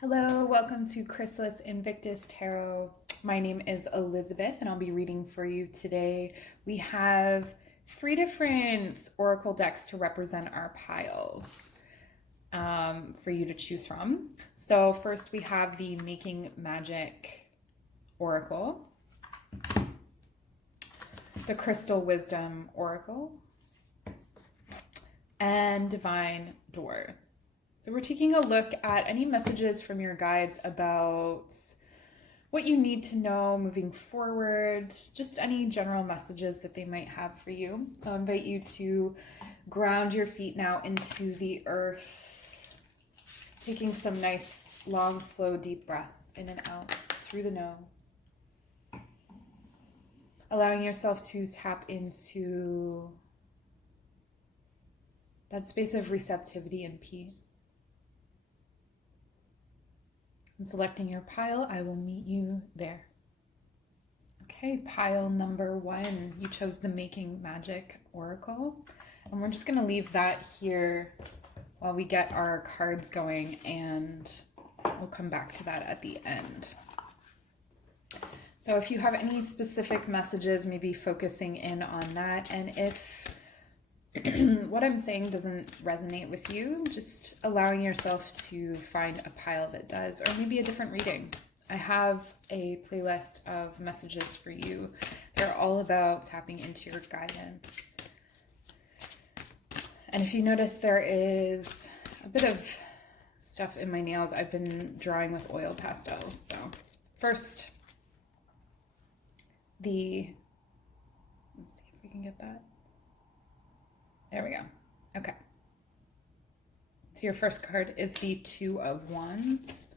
Hello, welcome to Chrysalis Invictus Tarot. My name is Elizabeth and I'll be reading for you today. We have 3 different oracle decks to represent our piles for you to choose from. So first we have the Making Magic Oracle, the Crystal Wisdom Oracle, and Divine Doors. So we're taking a look at any messages from your guides about what you need to know moving forward, just any general messages that they might have for you. So I invite you to ground your feet now into the earth, taking some nice, long, slow, deep breaths in and out through the nose. Allowing yourself to tap into that space of receptivity and peace. And selecting your pile, I will meet you there. Okay, pile number 1, you chose the Making Magic Oracle. And we're just gonna leave that here while we get our cards going, and we'll come back to that at the end. So if you have any specific messages, maybe focusing in on that. And if what I'm saying doesn't resonate with you, just allowing yourself to find a pile that does, or maybe a different reading. I have a playlist of messages for you. They're all about tapping into your guidance. And if you notice, there is a bit of stuff in my nails. I've been drawing with oil pastels. So first, let's see if we can get that. There we go. Okay. So your first card is the 2 of Wands.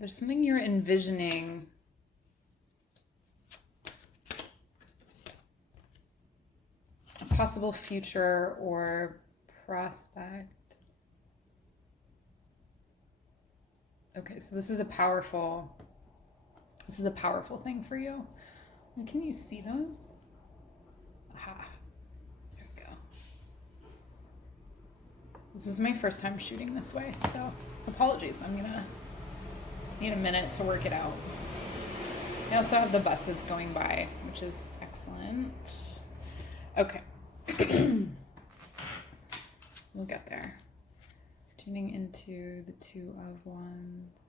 There's something you're envisioning. A possible future or prospect. Okay, so this is a powerful thing for you. Can you see those? Aha. There we go. This is my first time shooting this way, so apologies. I'm gonna need a minute to work it out. I also have the buses going by, which is excellent. Okay. We'll get there. Tuning into the 2 of Wands.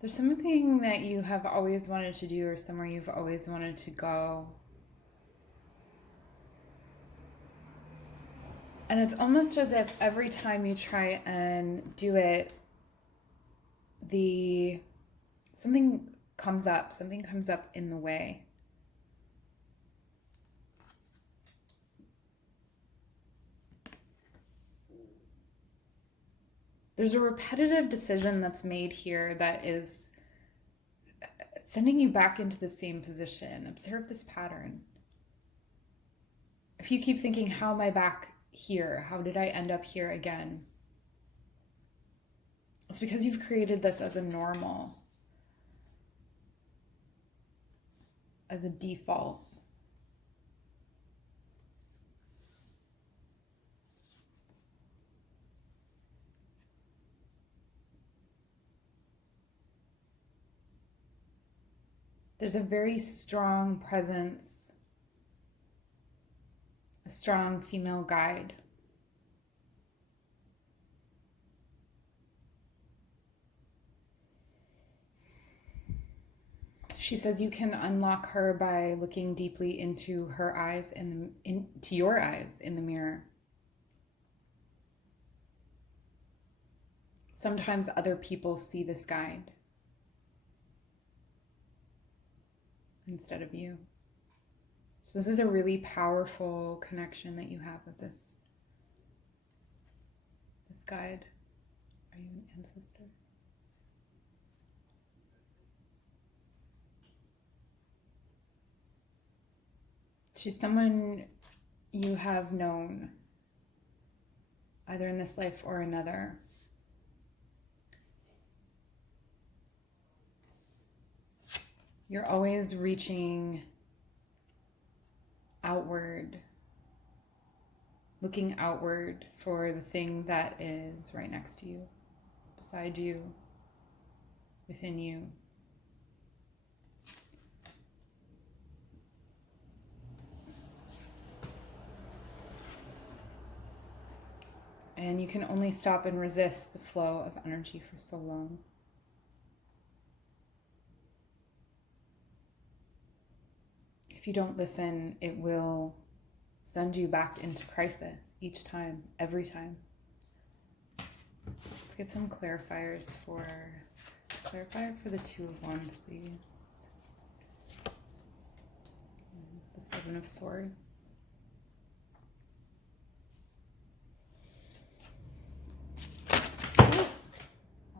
There's something that you have always wanted to do or somewhere you've always wanted to go. And it's almost as if every time you try and do it, something comes up in the way. There's a repetitive decision that's made here that is sending you back into the same position. Observe this pattern. If you keep thinking, how am I back here? How did I end up here again? It's because you've created this as a normal, as a default. There's a very strong presence, a strong female guide. She says you can unlock her by looking deeply into her eyes into your eyes in the mirror. Sometimes other people see this guide instead of you. So this is a really powerful connection that you have with this guide. Are you an ancestor? She's someone you have known, either in this life or another. You're always reaching outward, looking outward for the thing that is right next to you, beside you, within you. And you can only stop and resist the flow of energy for so long. If you don't listen, it will send you back into crisis each time, every time. Let's get some clarifiers for the Two of Wands, please. The Seven of Swords. Oh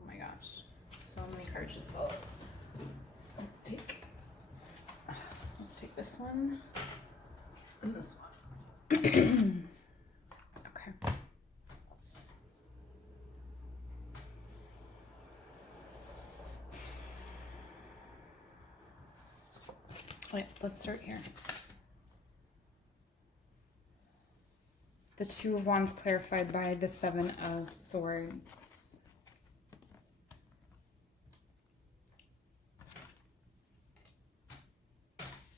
my gosh, so many cards just fell. Let's take this one and this one. Okay. Let's start here. The Two of Wands clarified by the Seven of Swords.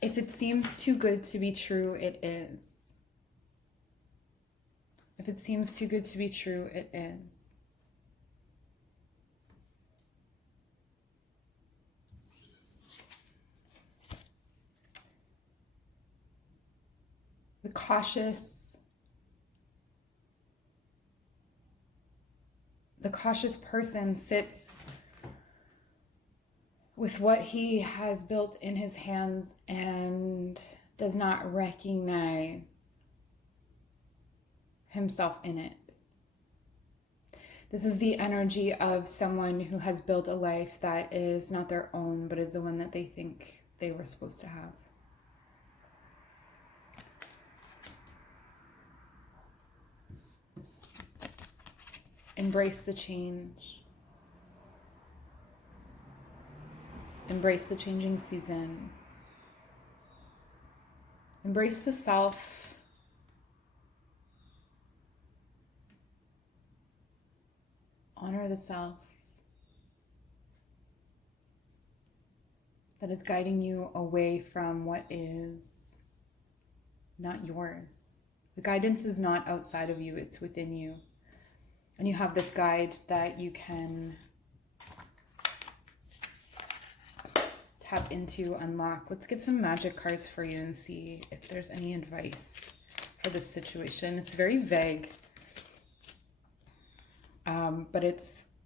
If it seems too good to be true, it is. If it seems too good to be true, it is. The cautious person sits with what he has built in his hands and does not recognize himself in it. This is the energy of someone who has built a life that is not their own, but is the one that they think they were supposed to have. Embrace the change. Embrace the changing season. Embrace the self. Honor the self that is guiding you away from what is not yours. The guidance is not outside of you, it's within you. And you have this guide that you can tap into, unlock. Let's get some magic cards for you and see if there's any advice for this situation. It's very vague, but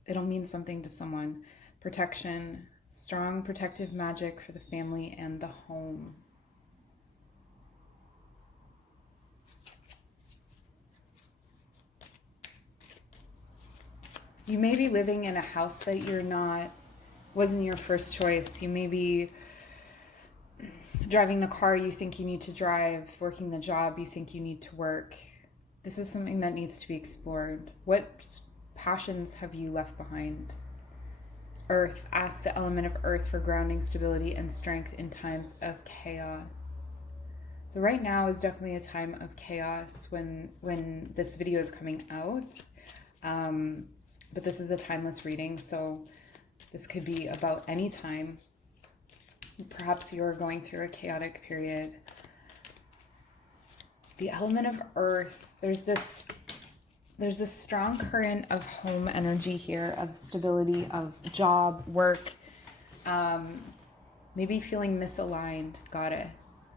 it'll mean something to someone. Protection, strong protective magic for the family and the home. You may be living in a house that wasn't your first choice. You may be driving the car you think you need to drive, working the job you think you need to work. This is something that needs to be explored. What passions have you left behind? Earth, ask the element of earth for grounding, stability, and strength in times of chaos. So right now is definitely a time of chaos when this video is coming out. But this is a timeless reading, so this could be about any time. Perhaps you're going through a chaotic period. The element of earth, there's this strong current of home energy here, of stability, of job, work, maybe feeling misaligned, goddess.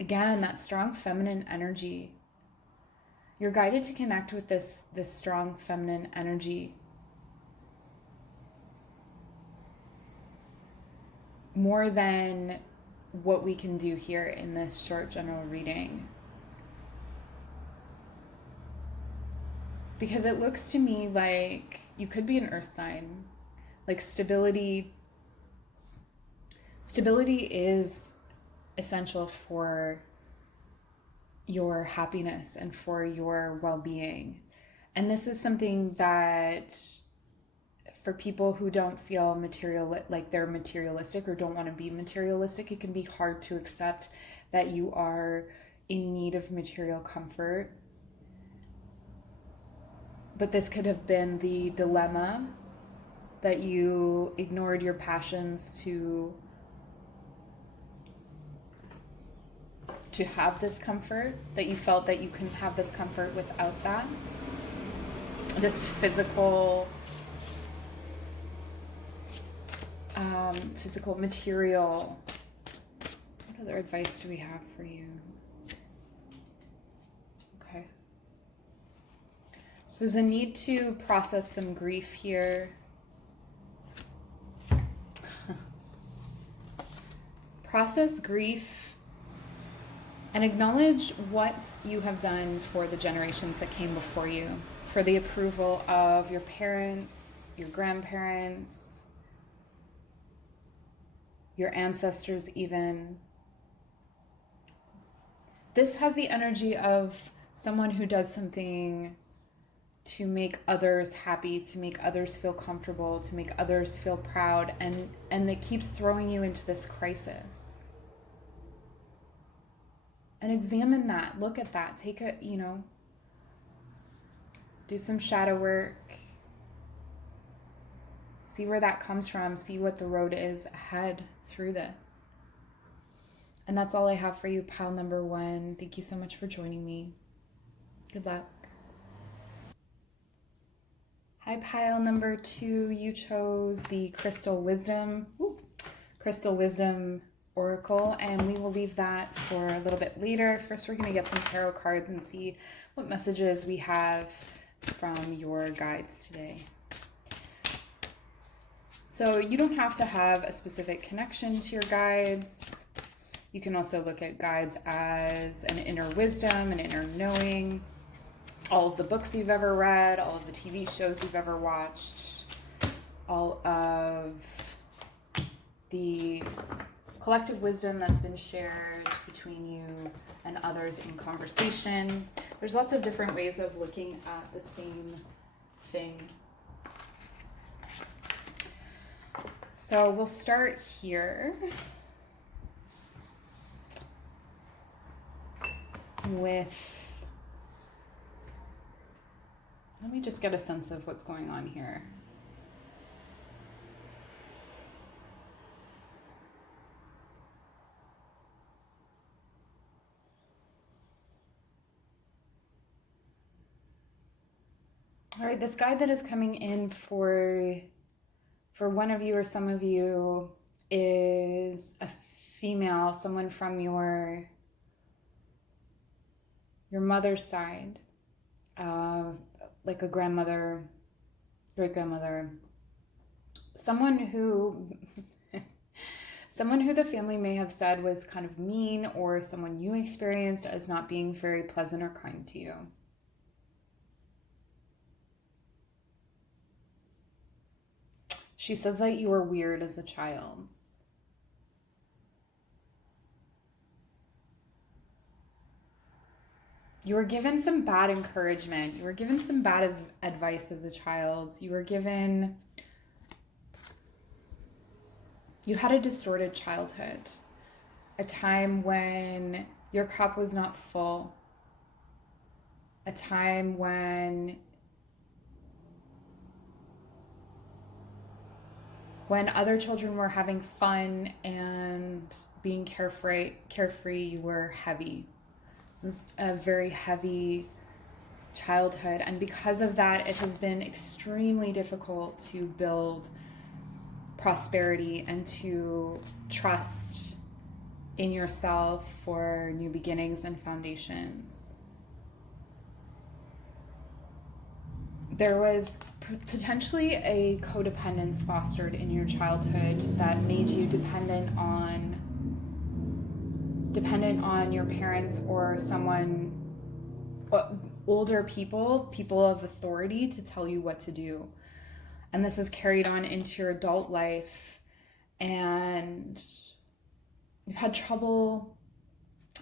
Again, that strong feminine energy. You're guided to connect with this strong feminine energy more than what we can do here in this short general reading. Because it looks to me like you could be an earth sign. Like stability is essential for your happiness and for your well-being. And this is something that For people who don't feel like they're materialistic or don't want to be materialistic, it can be hard to accept that you are in need of material comfort. But this could have been the dilemma, that you ignored your passions to have this comfort, that you felt that you couldn't have this comfort without that. This physical material. What other advice do we have for you? Okay. So there's a need to process some grief here. Process grief and acknowledge what you have done for the generations that came before you, for the approval of your parents, your grandparents, your ancestors even. This has the energy of someone who does something to make others happy, to make others feel comfortable, to make others feel proud, and it keeps throwing you into this crisis. And examine that, look at that, take a, do some shadow work, see where that comes from, see what the road is ahead through this. And that's all I have for you, pile number 1. Thank you so much for joining me. Good luck. Hi, pile number 2. You chose the Crystal Wisdom Oracle, and we will leave that for a little bit later. First, we're going to get some tarot cards and see what messages we have from your guides today. So you don't have to have a specific connection to your guides. You can also look at guides as an inner wisdom, an inner knowing, all of the books you've ever read, all of the TV shows you've ever watched, all of the collective wisdom that's been shared between you and others in conversation. There's lots of different ways of looking at the same thing. So we'll start here with, let me just get a sense of what's going on here. All right, this guide that is coming in for one of you or some of you is a female, someone from your mother's side, like a grandmother, great-grandmother, someone who the family may have said was kind of mean, or someone you experienced as not being very pleasant or kind to you. She says that you were weird as a child. You were given some bad encouragement. You were given some bad advice as a child. You had a distorted childhood, a time when your cup was not full, a time when other children were having fun and being carefree, you were heavy. This is a very heavy childhood, and because of that, it has been extremely difficult to build prosperity and to trust in yourself for new beginnings and foundations. There was potentially a codependence fostered in your childhood that made you dependent on your parents or someone, older people of authority, to tell you what to do. And this is carried on into your adult life, and you've had trouble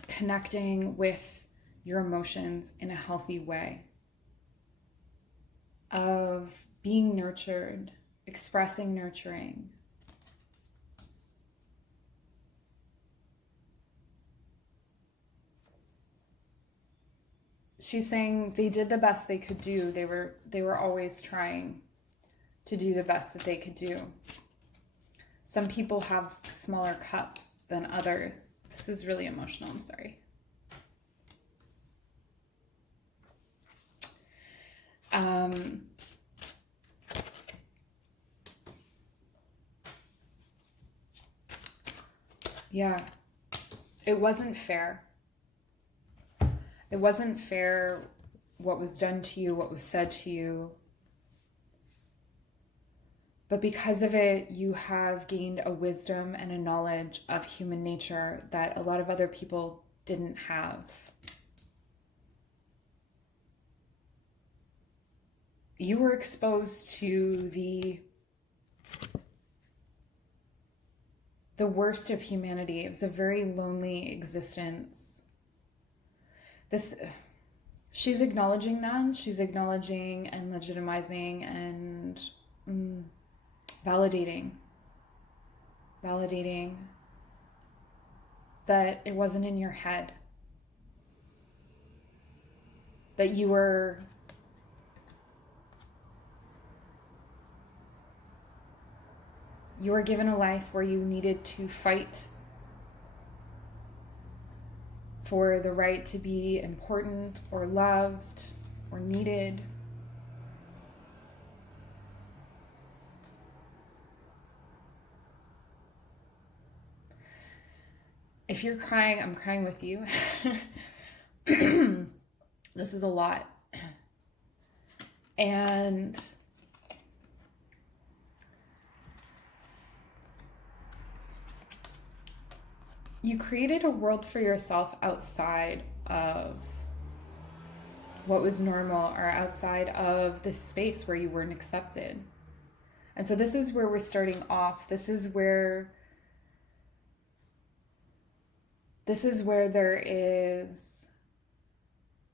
connecting with your emotions in a healthy way, of being nurtured, expressing nurturing. She's saying they did the best they could do. They were always trying to do the best that they could do. Some people have smaller cups than others. This is really emotional, I'm sorry. Yeah, it wasn't fair. It wasn't fair what was done to you, what was said to you. But because of it, you have gained a wisdom and a knowledge of human nature that a lot of other people didn't have. You were exposed to the worst of humanity. It was a very lonely existence. She's acknowledging that. She's acknowledging and legitimizing and validating that it wasn't in your head, that you were given a life where you needed to fight for the right to be important or loved or needed. If you're crying, I'm crying with you. This is a lot. And you created a world for yourself outside of what was normal or outside of this space where you weren't accepted. And so this is where we're starting off. This is where there is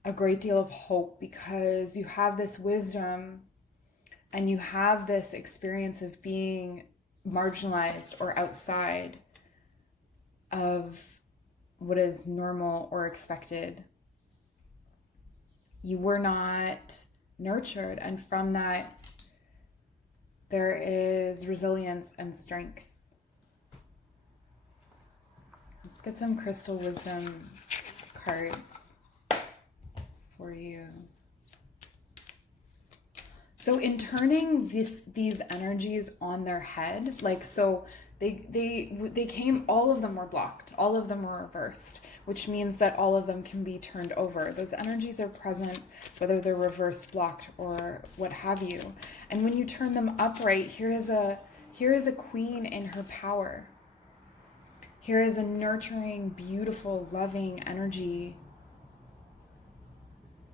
a great deal of hope, because you have this wisdom and you have this experience of being marginalized or outside of what is normal or expected. You were not nurtured, and from that there is resilience and strength. Let's get some crystal wisdom cards for you. So in turning these energies on their head, like, so they came, all of them were blocked, all of them were reversed, which means that all of them can be turned over. Those energies are present, whether they're reversed, blocked, or what have you. And when you turn them upright, here is a queen in her power. Here is a nurturing, beautiful, loving energy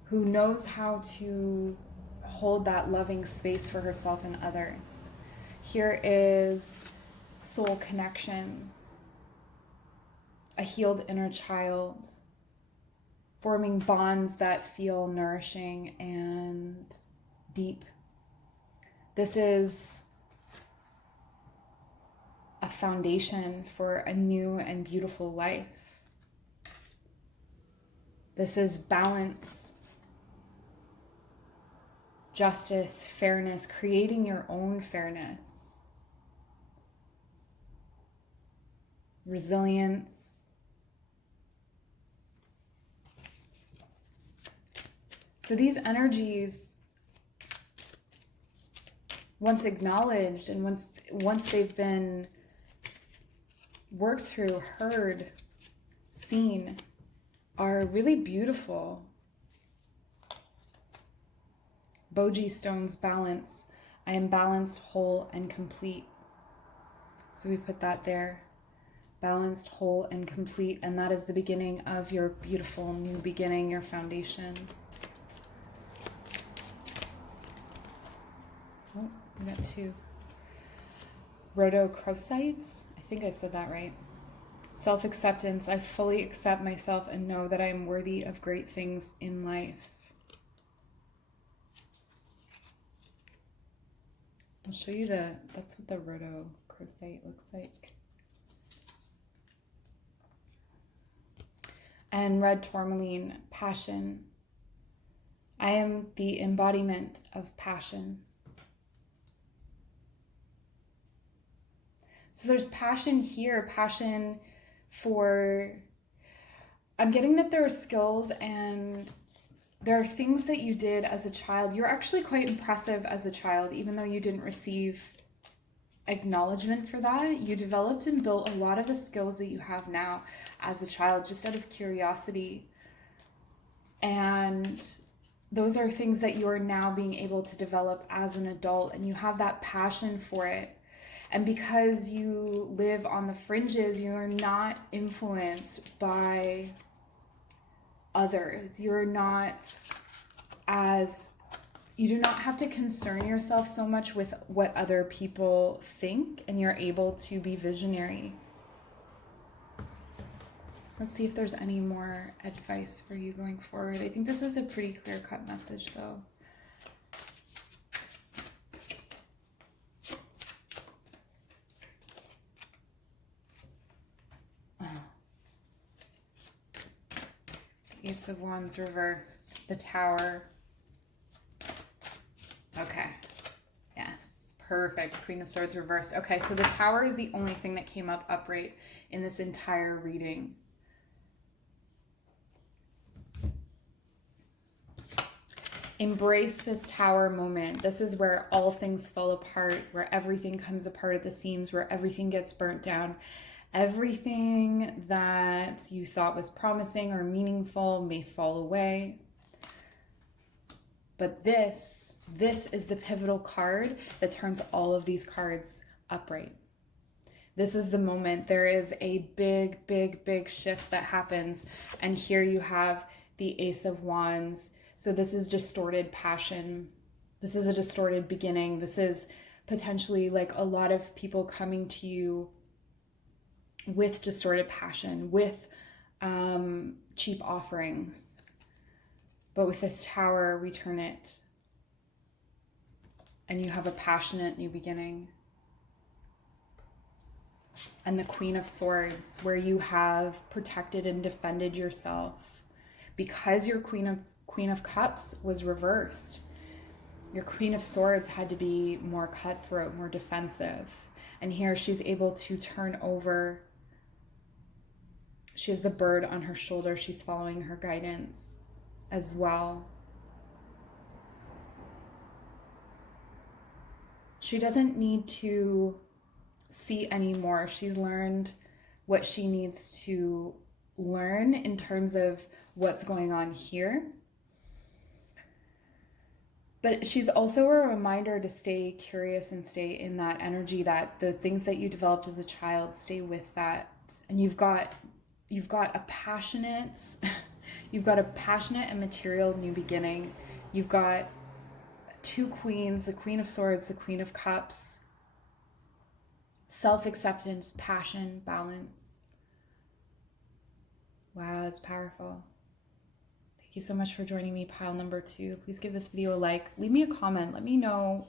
who knows how to hold that loving space for herself and others. Here is soul connections, a healed inner child, forming bonds that feel nourishing and deep. This is a foundation for a new and beautiful life. This is balance, justice, fairness, creating your own fairness, resilience. So these energies, once acknowledged and once they've been worked through, heard, seen, are really beautiful. Boji stones, balance. I am balanced, whole, and complete. So we put that there. Balanced, whole, and complete. And that is the beginning of your beautiful new beginning, your foundation. Oh, we got two. Rhodochrosites. I think I said that right. Self-acceptance. I fully accept myself and know that I am worthy of great things in life. I'll show you that's what the roto crochet looks like. And red tourmaline, passion. I am the embodiment of passion. So there's passion here, passion for, I'm getting that there are skills and there are things that you did as a child. You're actually quite impressive as a child, even though you didn't receive acknowledgement for that. You developed and built a lot of the skills that you have now as a child, just out of curiosity. And those are things that you are now being able to develop as an adult, and you have that passion for it. And because you live on the fringes, you are not influenced by others. You're not as, you do not have to concern yourself so much with what other people think, and you're able to be visionary. Let's see if there's any more advice for you going forward. I think this is a pretty clear-cut message, though. Ace of Wands reversed. The Tower. Okay. Yes. Perfect. Queen of Swords reversed. Okay, so the Tower is the only thing that came up upright in this entire reading. Embrace this Tower moment. This is where all things fall apart, where everything comes apart at the seams, where everything gets burnt down. Everything that you thought was promising or meaningful may fall away. But this is the pivotal card that turns all of these cards upright. This is the moment. There is a big, big, big shift that happens. And here you have the Ace of Wands. So this is distorted passion. This is a distorted beginning. This is potentially like a lot of people coming to you with distorted passion, with cheap offerings. But with this Tower, we turn it, and you have a passionate new beginning. And the Queen of Swords, where you have protected and defended yourself. Because your Queen of Cups was reversed, your Queen of Swords had to be more cutthroat, more defensive. And here she's able to turn over. She has a bird on her shoulder. She's following her guidance as well. She doesn't need to see anymore. She's learned what she needs to learn in terms of what's going on here. But she's also a reminder to stay curious and stay in that energy, that the things that you developed as a child, stay with that. And you've got a passionate, and material new beginning. You've got two queens, the Queen of Swords, the Queen of Cups, self-acceptance, passion, balance. Wow, that's powerful. Thank you so much for joining me, pile number 2. Please give this video a like. Leave me a comment. Let me know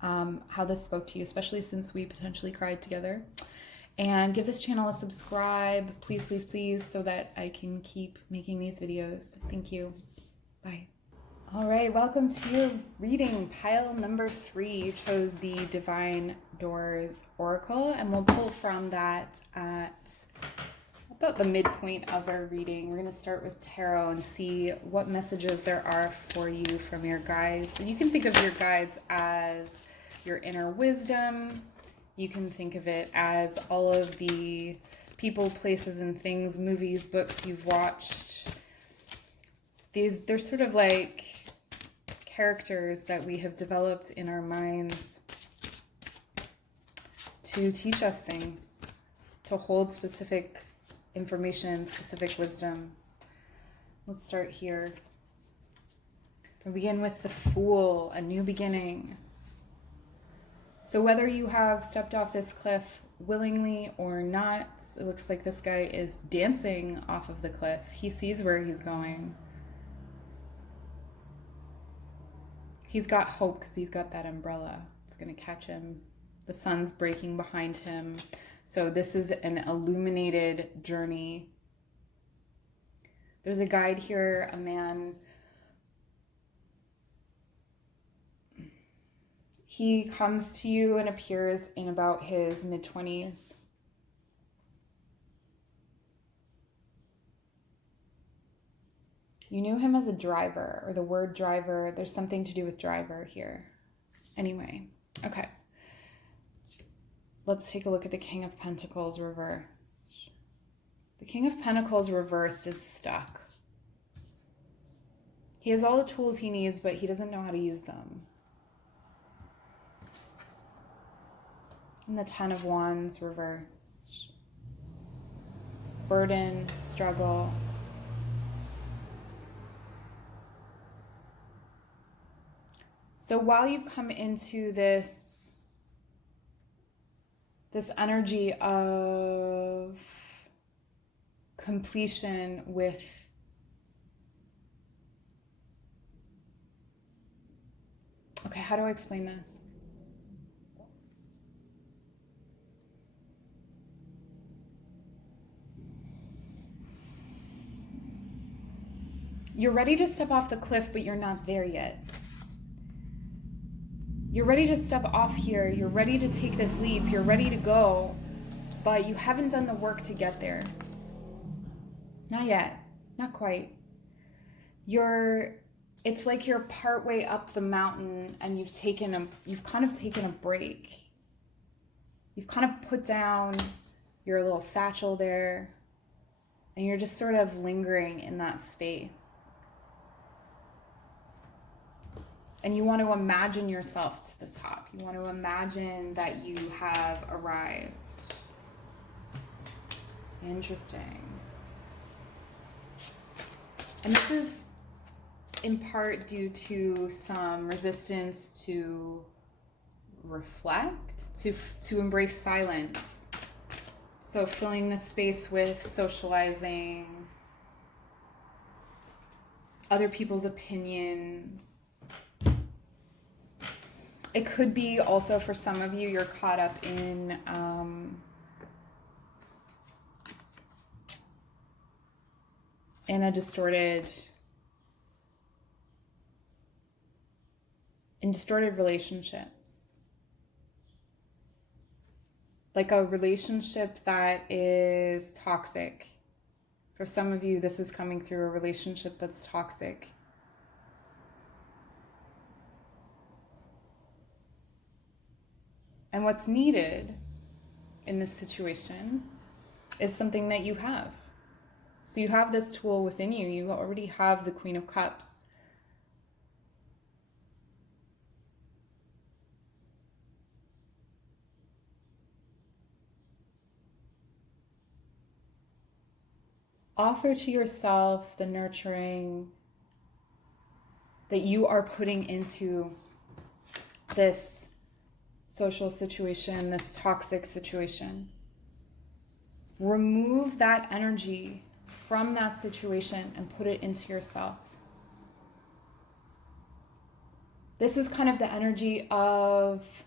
how this spoke to you, especially since we potentially cried together. And give this channel a subscribe, please, please, please, so that I can keep making these videos. Thank you. Bye. All right, welcome to your reading, pile number 3. You chose the Divine Doors Oracle, and we'll pull from that at about the midpoint of our reading. We're going to start with tarot and see what messages there are for you from your guides. And you can think of your guides as your inner wisdom. You can think of it as all of the people, places, and things, movies, books you've watched. They're sort of like characters that we have developed in our minds to teach us things, to hold specific information, specific wisdom. Let's start here. We begin with the Fool, a new beginning. So whether you have stepped off this cliff willingly or not, it looks like this guy is dancing off of the cliff. He sees where he's going. He's got hope because he's got that umbrella. It's going to catch him. The sun's breaking behind him. So this is an illuminated journey. There's a guide here, a man. He comes to you and appears in about his mid-20s. You knew him as a driver, or the word driver. There's something to do with driver here. Anyway, okay. Let's take a look at the King of Pentacles reversed. The King of Pentacles reversed is stuck. He has all the tools he needs, but he doesn't know how to use them. And the Ten of Wands reversed. Burden, struggle. So while you come into this energy of completion with okay, how do I explain this? You're ready to step off the cliff, but you're not there yet. You're ready to step off here. You're ready to take this leap. You're ready to go, but you haven't done the work to get there. Not yet. Not quite. It's like you're partway up the mountain and you've kind of taken a break. You've kind of put down your little satchel there and you're just sort of lingering in that space. And you want to imagine yourself to the top. You want to imagine that you have arrived. Interesting. And this is in part due to some resistance to reflect, to embrace silence. So filling the space with socializing, other people's opinions. It could be also for some of you, you're caught up in a distorted relationships. Like a relationship that is toxic. For some of you, this is coming through a relationship that's toxic. And what's needed in this situation is something that you have. So you have this tool within you. You already have the Queen of Cups. Offer to yourself the nurturing that you are putting into this social situation, this toxic situation. Remove that energy from that situation and put it into yourself. This is kind of the energy of,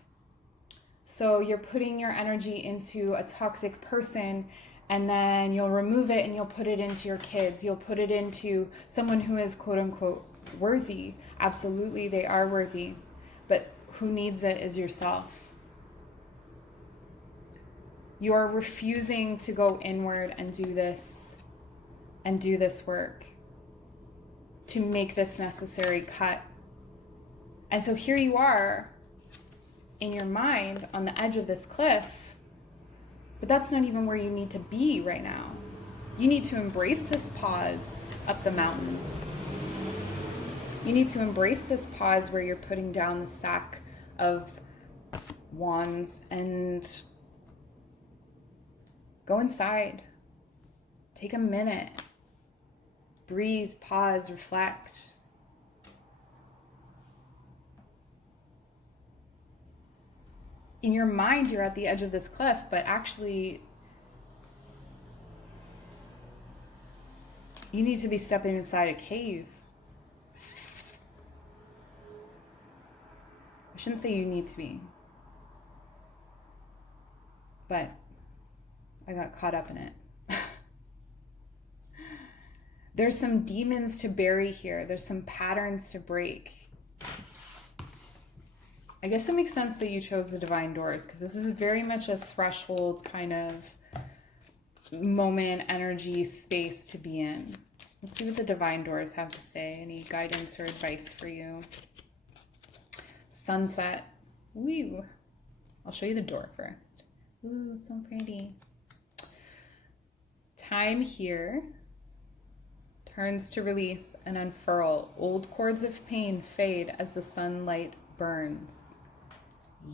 so you're putting your energy into a toxic person and then you'll remove it and you'll put it into your kids. You'll put it into someone who is quote unquote worthy. Absolutely, they are worthy. But who needs it is yourself. You are refusing to go inward and do this work to make this necessary cut. And so here you are in your mind on the edge of this cliff, but that's not even where you need to be right now. You need to embrace this pause up the mountain. You need to embrace this pause where you're putting down the stack of wands and go inside. Take a minute. Breathe, pause, reflect. In your mind, you're at the edge of this cliff, but actually, you need to be stepping inside a cave. I shouldn't say you need to be. but I got caught up in it. There's some demons to bury here. There's some patterns to break. I guess it makes sense that you chose the divine doors, because this is very much a threshold kind of moment, energy, space to be in. Let's see what the divine doors have to say. Any guidance or advice for you? Sunset. Woo. I'll show you the door first. Ooh, so pretty. Time here turns to release and unfurl. Old cords of pain fade as the sunlight burns.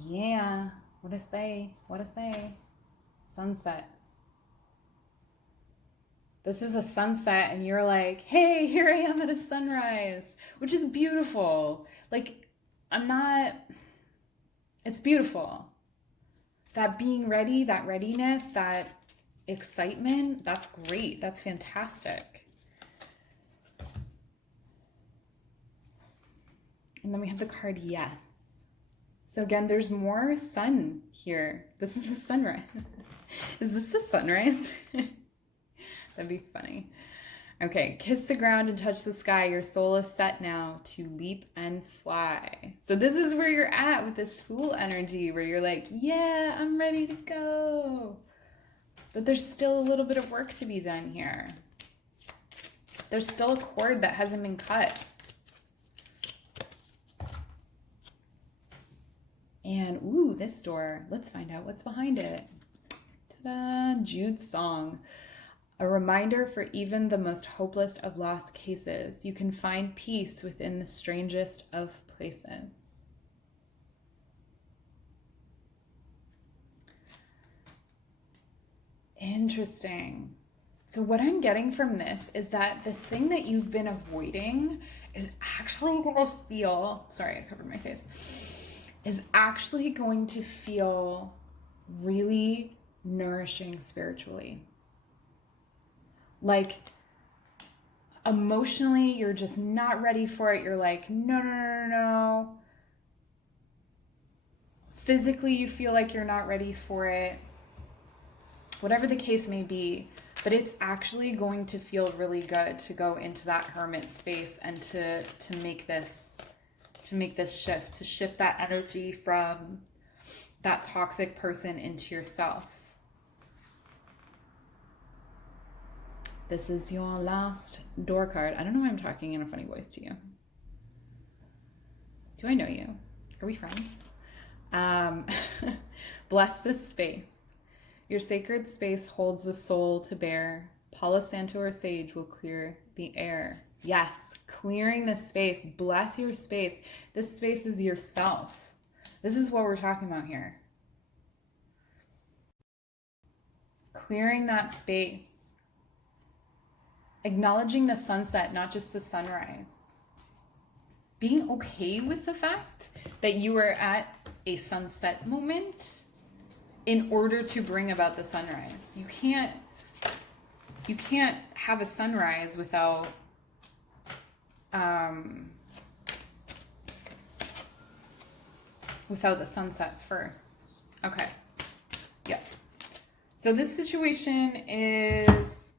Yeah, what I say, what I say. Sunset. This is a sunset and you're like, hey, here I am at a sunrise, which is beautiful. Like, it's beautiful. That being ready, that readiness, that excitement, that's great. That's fantastic. And then we have the card yes. So again, there's more sun here. This is a sunrise. Is this a sunrise? That'd be funny. Okay, kiss the ground and touch the sky. Your soul is set now to leap and fly. So this is where you're at with this Fool energy, where you're like, yeah, I'm ready to go. But there's still a little bit of work to be done here. There's still a cord that hasn't been cut. And, ooh, this door. Let's find out what's behind it. Ta-da! Jude's song. A reminder for even the most hopeless of lost cases. You can find peace within the strangest of places. Interesting. So what I'm getting from this is that this thing that you've been avoiding is actually going to feel, sorry, I covered my face, is actually going to feel really nourishing spiritually. Like, emotionally, you're just not ready for it. You're like, no. Physically, you feel like you're not ready for it. Whatever the case may be, but it's actually going to feel really good to go into that hermit space and to make this shift, to shift that energy from that toxic person into yourself. This is your last door card. I don't know why I'm talking in a funny voice to you. Do I know you? Are we friends? Bless this space. Your sacred space holds the soul to bear. Palo Santo or sage will clear the air. Yes, clearing this space. Bless your space. This space is yourself. This is what we're talking about here. Clearing that space. Acknowledging the sunset, not just the sunrise. Being okay with the fact that you are at a sunset moment in order to bring about the sunrise. You can't have a sunrise without the sunset first. Okay. Yeah. So this situation is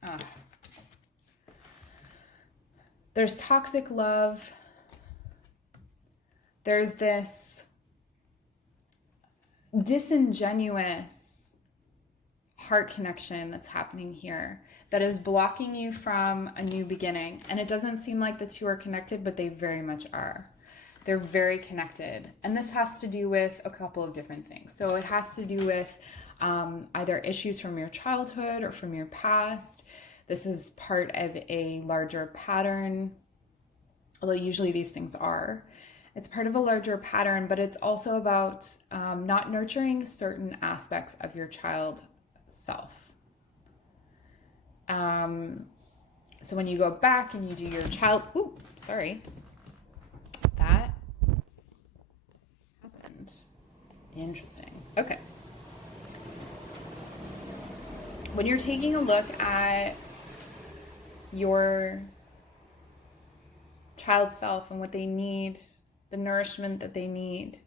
there's toxic love. There's this disingenuous heart connection that's happening here that is blocking you from a new beginning. And it doesn't seem like the two are connected, but they very much are. They're very connected. And this has to do with a couple of different things. So it has to do with either issues from your childhood or from your past. This is part of a larger pattern, although usually these things are. It's part of a larger pattern, but it's also about not nurturing certain aspects of your child self. So when you go back and you do your child, that happened. Interesting. Okay. When you're taking a look at your child self and what they need, the nourishment that they need,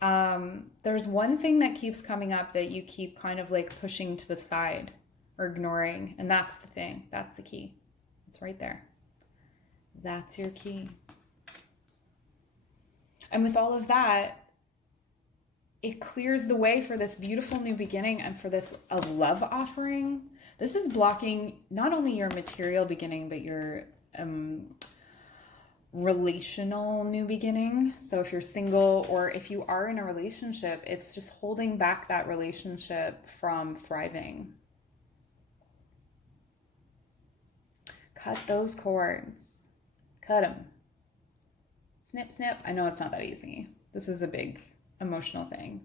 There's one thing that keeps coming up that you keep kind of like pushing to the side or ignoring, and that's the thing. That's the key. It's right there. That's your key. And with all of that, it clears the way for this beautiful new beginning and for this a love offering. This is blocking not only your material beginning, but your relational new beginning. So if you're single or if you are in a relationship, it's just holding back that relationship from thriving. Cut those cords. Cut them. Snip, snip. I know it's not that easy. This is a big emotional thing.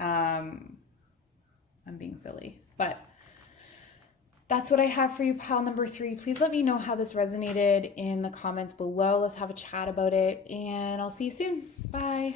I'm being silly, but that's what I have for you, pile number 3. Please let me know how this resonated in the comments below. Let's have a chat about it, and I'll see you soon. Bye.